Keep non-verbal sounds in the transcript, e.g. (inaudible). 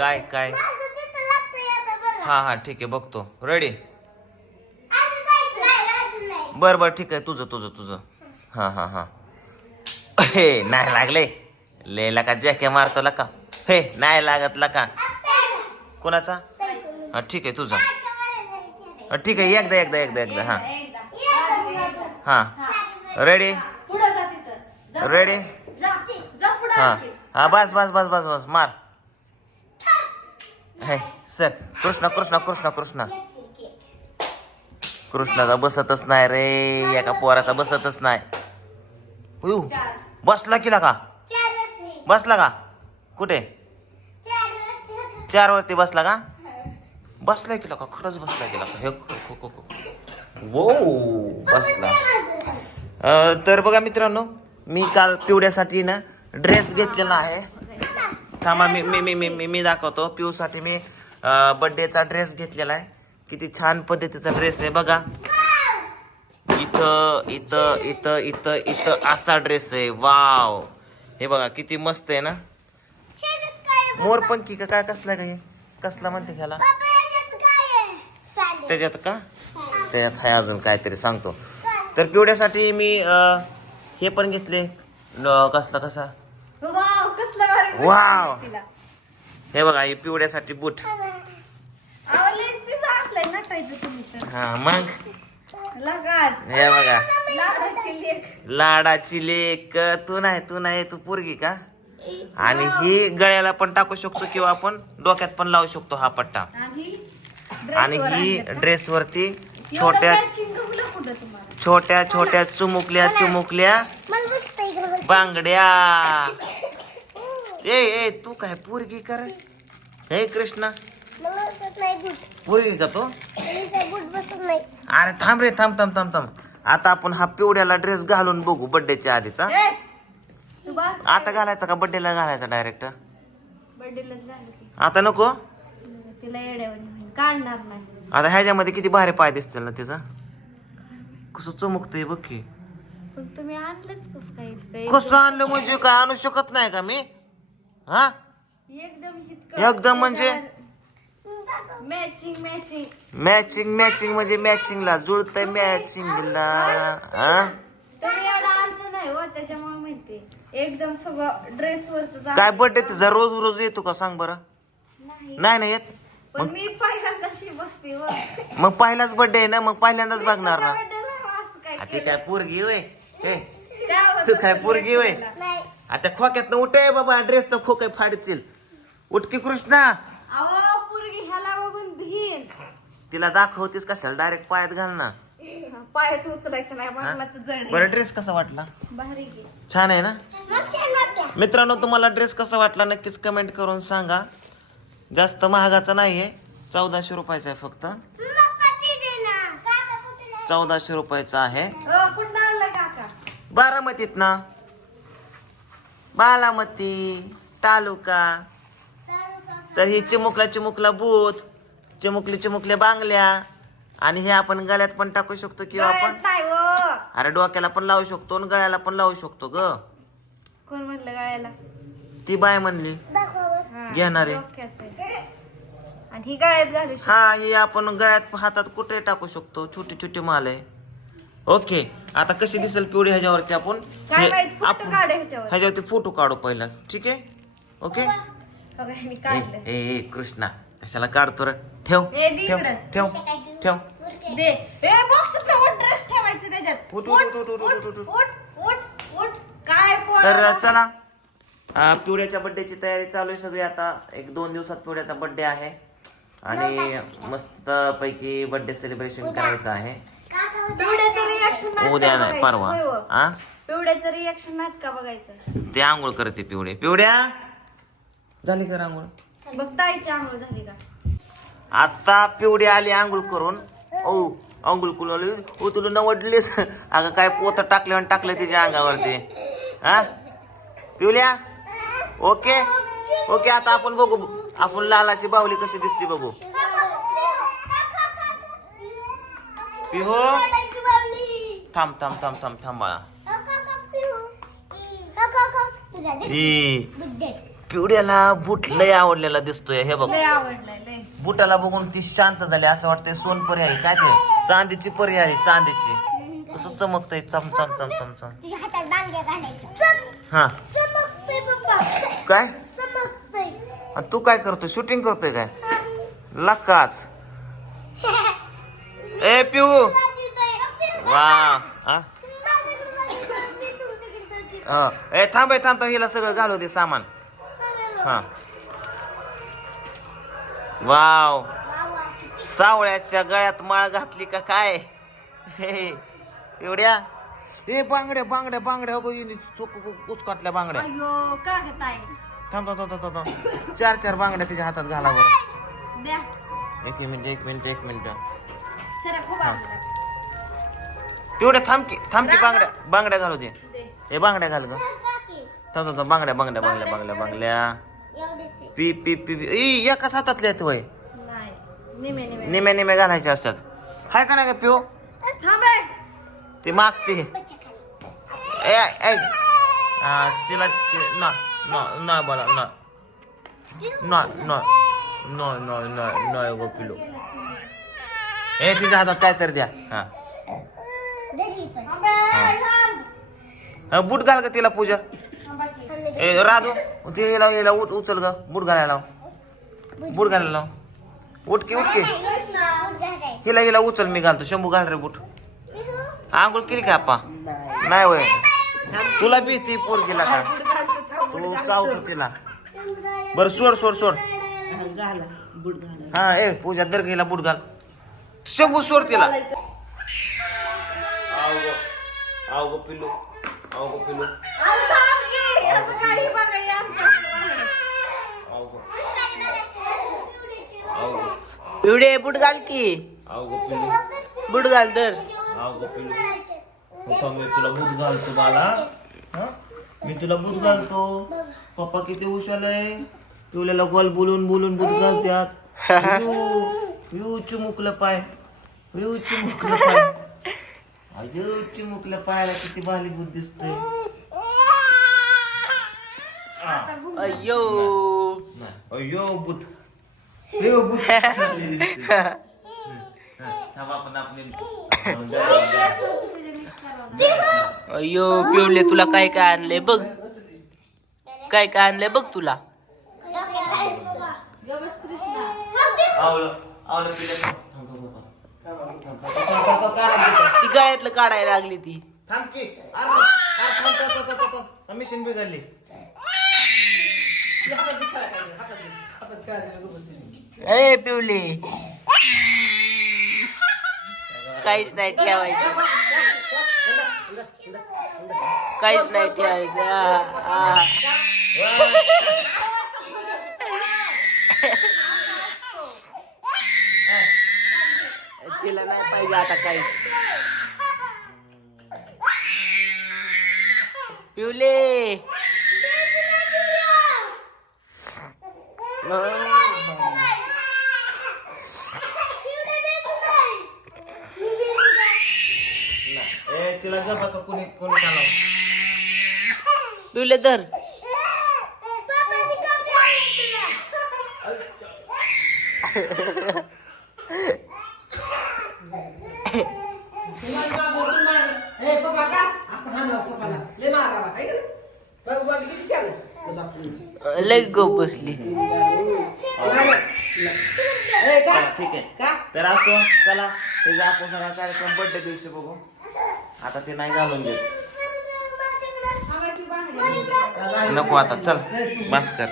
काय काय? हा हा ठीक आहे बघतो. रेडी बर बर ठीक आहे. तुझं तुझं तुझं. हा हा हा. हे नाही लागले. लेला का जॅके मारतो का हे नाही लागत का कोणाचा? हा ठीक आहे तुझा. हा, ठीक आहे एकदा एकदा एकदा एकदा हा. हा. रेडी रेडी हा. हा बस बस बस बस बस. मार. हे सर कृष्णा कृष्णा कृष्णा कृष्णा. कृष्णाचा बसतच नाही रे एका पोराचा बसतच नाही. उयू, बसला की का बसला का? कुठे? चार वरती बसला का? बसला की का खरंच बसला की का हे खो- खो- खो- वो बसला. तर बघा मित्रांनो मी काल पिवड्यासाठी ना ड्रेस घेतलेला आहे. थांबा मी मी मी मी मी मी दाखवतो. पिऊसाठी मी बड्डेचा ड्रेस घेतलेला आहे. किती छान पद्धतीचा ड्रेस आहे बघा. इथं इथं इथं इथं इथं असा ड्रेस आहे. वाव हे बघा किती मस्त आहे ना? मोरपंखी का? काय कसला का हे? कसला म्हणते ह्याला? त्याच्यात का? त्याच्यात हाय अजून काहीतरी सांगतो. तर पिवड्यासाठी मी हे पण घेतले. कसला कसा? वाव. तिला हे बघा हे पिवड्यासाठी बूट. आवडलीच तुम्ही तर हा मग? लगाच हे बघा. लाडाची लेक. लाडाची लेक तू नाही तू नाही तू पोरगी का? आणि ही गळ्याला पण टाकू शकतो किंवा आपण डोक्यात पण लावू शकतो हा पट्टा. आणि ही? ड्रेस वरती छोट्या कुठं तुम्हाला? छोट्या छोट्या चुमुकल्या चुमुकल्या बांगड्या. ए ए तू काय पोरगी कर हे कृष्णा. पोरगी का तो? अरे थांब रे थांब थांब थांब थांब. आता आपण हा पिवड्याला ड्रेस घालून बघू बर्थडेच्या आधीचा ए, तू बा आता घालायचा का बर्थडेला घालायचा डायरेक्ट बर्थडेलाच घालू की. आता नको? तिला येड्यावानी होईल. काढणार नाही. आता ह्याच्यामध्ये किती भारी पाय दिसतील ना तिचा? कसं चमकतंय बघ की. पण तुम्ही आणलंच कस काय? इतकं? कसं आणलं म्हणजे काय आणू शकत नाही का मी? हा? एकदम इतकं एकदम म्हणजे? मॅचिंग मॅचिंग मॅचिंग मॅचिंग म्हणजे मॅचिंगला जुळतंय मॅचिंगला हा? तुम्ही एवढं आणलं नाही हो त्याच्यामुळे माहिती एकदम सगळं ड्रेस वरच काय बर्थडे तुझा? रोज रोज येतो का? सांग बरं. नाही. नाही नाही येत? पण मी पहिल्यांदा बसते हो. मग पहिलाच बर्थडे आहे ना? मग पहिल्यांदाच बघणार ना. असं काय आ, ती काय पोरगी होय. हे तू काय पोरगी होय? आता खोक्यात उठे बाबा ड्रेसचा खोक फाडतील उठकी कृष्णा. अहो पोरगी ह्याला बघून भीन. तिला दाखवतीस कशाला? डायरेक्ट पायात घाल ना. पायात उचलायचं नाही जड आहे. बरं ड्रेस कसा वाटला? भारी छान आहे ना? मित्रांनो तुम्हाला ड्रेस कसा वाटला नक्कीच कमेंट करून सांगा. जास्त महागाचा नाहीये. चौदाशे रुपयाचा आहे फक्त. चौदाशे रुपयाचा आहे. अ, कुठं आणलं काका? बारामतीत ना? बालामती तालुका. तर ही चिमुकला चिमुकला बूथ चिमुकली चिमुकल्या बांगल्या. आणि हे आपण गळ्यात पण टाकू शकतो किंवा आपण हो. अरे डोक्याला पण लावू शकतो आणि गळ्याला पण लावू शकतो ग. कोण म्हणलं गळ्याला? ती बाय म्हणली घेणारे. डोक्याचं आहे. आणि ही गळ्यात घालू शकतो. हा हे आपण गळ्यात हातात कुठे टाकू शकतो? छोटी छोटी माल आहे. ओके. आता कशी दिसेल पिवळी ह्याच्यावरती आपण? काय हे माहीत फोटो आपण काढ ह्याच्यावर. ह्याच्यावरती फोटो काढू पहिला. ठीक आहे? ओके? बघा. मी ए काढलं. ए ए, कृष्णा कशाला काढतो रे? ठेव ए, दे ठेव इकडं. ठेव ठेव. दे. ए बॉक्स ड्रेस ठेवायचं त्याच्यात. उठ, उठ उठ, उठ, उठ, उठ, उठ, उठ. उठ उठ उठ. काय पोरं? तर चला. आ, पिवड्याच्या बर्थडेची तयारी चालू आहे सगळी आता. एक दोन दिवसात पिवड्याचा बर्थडे आहे. आणि मस्त पैकी बर्थडे सेलिब्रेशन करायचं आहे. पिवड्याचं उद्या नाही परवा. हा. पिवड्याचं रिॲक्शन नाहीत का बघायचं? ते आंघोळ करते पिवडे पिवड्या झाली का आंघोळ. बघ ताईची आंघोळ झाली का? आता पिवडी आली आंघोळ करून. ओ आंघोळ करून आली. ओ तुला नवडलीस. अगं काय पोत टाकले आणि टाकलं तिच्या अंगावरती. हा पिवल्या ओके. ओके आता आपण बघू. आपण लालाची बावली कशी दिसली बघू. पिहो? थांब थांब थांब थांब थांब बाळा. ई पिवड्याला बूट लय आवडलेला दिसतोय हे बघ. लय आवडलंय लय. बुटाला बघून ती शांत झाली असं वाटतंय सोनपरी आहे काय ते? चांदीची परी आहे चांदीची. कसं चमकतंय चम चम चम चम चम. तुझ्या हातात बांगड्या घालायच्या हा. चमकतोय पप्पा. काय? चमकतोय. आणि तू काय करतोय? शूटिंग करतोय काय? लक्काच ए पिऊ. वा. हा? हा. ए थांब ए, थांब थांब हिला सगळं घालू दे सामान. हा. वाव. सावळ्याच्या गळ्यात माळ घातली का काय? हे, एवढ्या? ए बांगड्या बांगड्या बांगड्या. हो चोक उचकाटल्या बांगड्या. थांब थांब थांब थांब थांब. चार चार बांगड्या तिच्या हातात घाला बरं. एक मिनिट एक मिनिट एक मिनिट. तेवढ्या थांब की थांब की बांगड्या बांगड्या घालू दे. हे बांगड्या घाल ग थांब थांब बांगड्या बांगड्या बांगड्या बांगड्या बांगड्या पी पी पी पी ई एकाच हातातल्या आहेत वय नाही निमे निमे निम्या निम्या घालायच्या असतात हाय का नाही का पिओ ती मागते ए ए हा, तिला ते- ना ना ना बोला ना ना ना ना ना ना नाही गो पिलो ए तिच्या हातात काय तर द्या हा. हा, बूट घाल का तिला पूजा. ए राधू ते हिला हिला उठ उचल ग बूट घालायला लाव. बूट घालायला लाव. उठ की उठ की. हिला हिला उचल मी घालतो. शंभू घाल रे बूट. आंघोळ केली का आपा? नाही. वय तुला बी ती पोरगीला का तू चावतो तिला. बर सोड सोड सोड. हा ए पूजा दर गेला बूट घाल. शंभू सोड तिला. आव गो पिल्लू आव गो पिल्लू। हे. आव गो आव गो पिवडे बुट घाल की। आव गो पिल्लू। बुट घाल तर आव गो पिल्लू। पप्पा मी तुला बूट घालतो बाला। हा? मी तुला बूट घालतो पप्पा किती हुशार आहे। तुला गोल बोलून बोलून बूट घालत्यात यू (laughs) यू चिमुकलं पाय. यू चिमुकलं पाय. अयो चिमुकल्या पायाला किती बूट दिसतंय. अयो. अयो (laughs) थांब आपण आपली अयो पिवले तुला काय काय आणलंय बघ. काय काय आणलंय बघ तुला. आवलं आवलं पिलं. ती गळ्यातलं काढायला लागली ती. थांब की. मिशन बिघडली. ए पिवले. काहीच नाही ठेवायचं. काहीच नाही ठेवायचं आ, आ. तिला नाही पाहिजे आता काहीच पिवले. ए तिला जप असं कोणी कोणी चालव पिवले धर. (laughs) लय गप बसली. ठीक आहे. तर असो चला त्याचा आपण सगळा कार्यक्रम बर्थडे दिवशी बघू. आता ते नाही घालून देत. थांबा की बांगड्या. नको आता चल. बस कर